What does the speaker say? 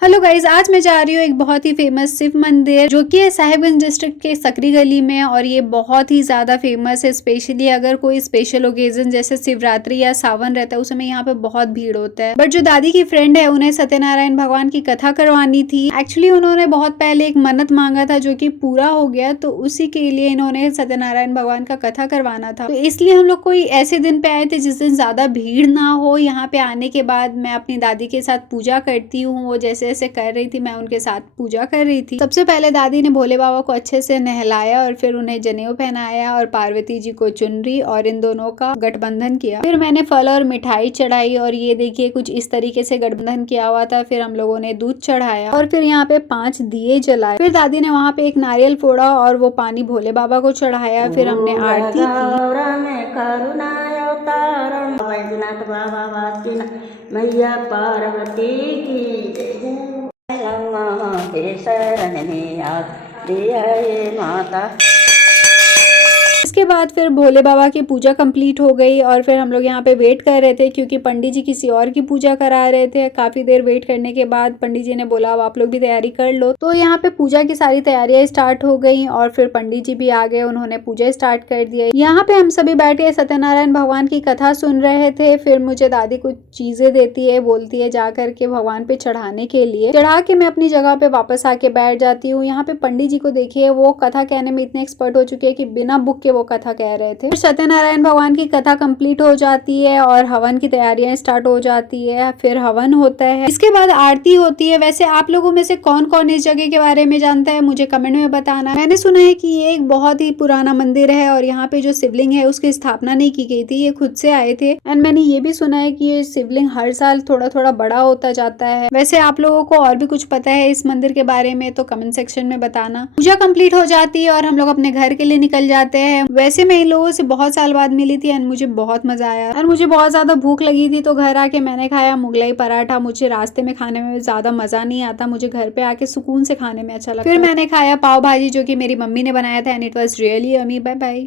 Hello guys, आज मैं जा रही हूँ एक बहुत ही फेमस शिव मंदिर जो कि है साहिबगंज डिस्ट्रिक्ट के सकरी गली में। और ये बहुत ही ज्यादा फेमस है, स्पेशली अगर कोई स्पेशल ओकेजन जैसे शिवरात्रि या सावन रहता है उस समय यहाँ पे बहुत भीड़ होता है। बट जो दादी की फ्रेंड है उन्हें सत्यनारायण भगवान की कथा करवानी थी। एक्चुअली उन्होंने बहुत पहले एक मन्नत मांगा था जो कि पूरा हो गया, तो उसी के लिए इन्होंने सत्यनारायण भगवान का कथा करवाना था। तो इसलिए हम लोग कोई ऐसे दिन पे आए थे जिस दिन ज्यादा भीड़ ना हो। यहाँ पे आने के बाद मैं अपनी दादी के साथ पूजा करती हूँ, वो जैसे जैसे कर रही थी मैं उनके साथ पूजा कर रही थी। सबसे पहले दादी ने भोले बाबा को अच्छे से नहलाया और फिर उन्हें जनेऊ पहनाया और पार्वती जी को चुनरी और इन दोनों का गठबंधन किया। फिर मैंने फल और मिठाई चढ़ाई और ये देखिए कुछ इस तरीके से गठबंधन किया हुआ था। फिर हम लोगों ने दूध चढ़ाया और फिर यहाँ पे 5 दिए जलाए। फिर दादी ने वहाँ पे एक नारियल फोड़ा और वो पानी भोले बाबा को चढ़ाया। फिर हमने आरती की। मैया पार्वती की माता। इसके बाद फिर भोले बाबा की पूजा कंप्लीट हो गई और फिर हम लोग यहाँ पे वेट कर रहे थे क्योंकि पंडित जी किसी और की पूजा करा रहे थे। काफी देर वेट करने के बाद पंडित जी ने बोला अब आप लोग भी तैयारी कर लो। तो यहाँ पे पूजा की सारी तैयारियां स्टार्ट हो गई और फिर पंडित जी भी आ गए, उन्होंने पूजा स्टार्ट कर दिया। यहाँ पे हम सभी बैठ के सत्यनारायण भगवान की कथा सुन रहे थे। फिर मुझे दादी कुछ चीजें देती है, बोलती है जा करके भगवान पे चढ़ाने के लिए। चढ़ा के मैं अपनी जगह पे वापस आके बैठ जाती हूँ। यहाँ पे पंडित जी को देखिए, वो कथा कहने में इतने एक्सपर्ट हो चुके हैं कि बिना बुक के वो कथा कह रहे थे। सत्यनारायण भगवान की कथा कंप्लीट हो जाती है और हवन की तैयारियां स्टार्ट हो जाती है। फिर हवन होता है, इसके बाद आरती होती है। वैसे आप लोगों में से कौन कौन इस जगह के बारे में जानता है मुझे कमेंट में बताना। मैंने सुना है कि ये एक बहुत ही पुराना मंदिर है और यहाँ पे जो शिवलिंग है उसकी स्थापना नहीं की गई थी, ये खुद से आए थे। एंड मैंने ये भी सुना है कि ये शिवलिंग हर साल थोड़ा थोड़ा बड़ा होता जाता है। वैसे आप लोगों को और भी कुछ पता है इस मंदिर के बारे में तो कमेंट सेक्शन में बताना। पूजा कंप्लीट हो जाती है और हम लोग अपने घर के लिए निकल जाते हैं। वैसे मैं इन लोगों से बहुत साल बाद मिली थी एंड मुझे बहुत मजा आया और मुझे बहुत ज्यादा भूख लगी थी, तो घर आके मैंने खाया मुगलाई पराठा। मुझे रास्ते में खाने में ज्यादा मजा नहीं आता, मुझे घर पे आके सुकून से खाने में अच्छा लगता है। फिर मैंने खाया पाव भाजी जो कि मेरी मम्मी ने बनाया था and it was really yummy. Bye bye.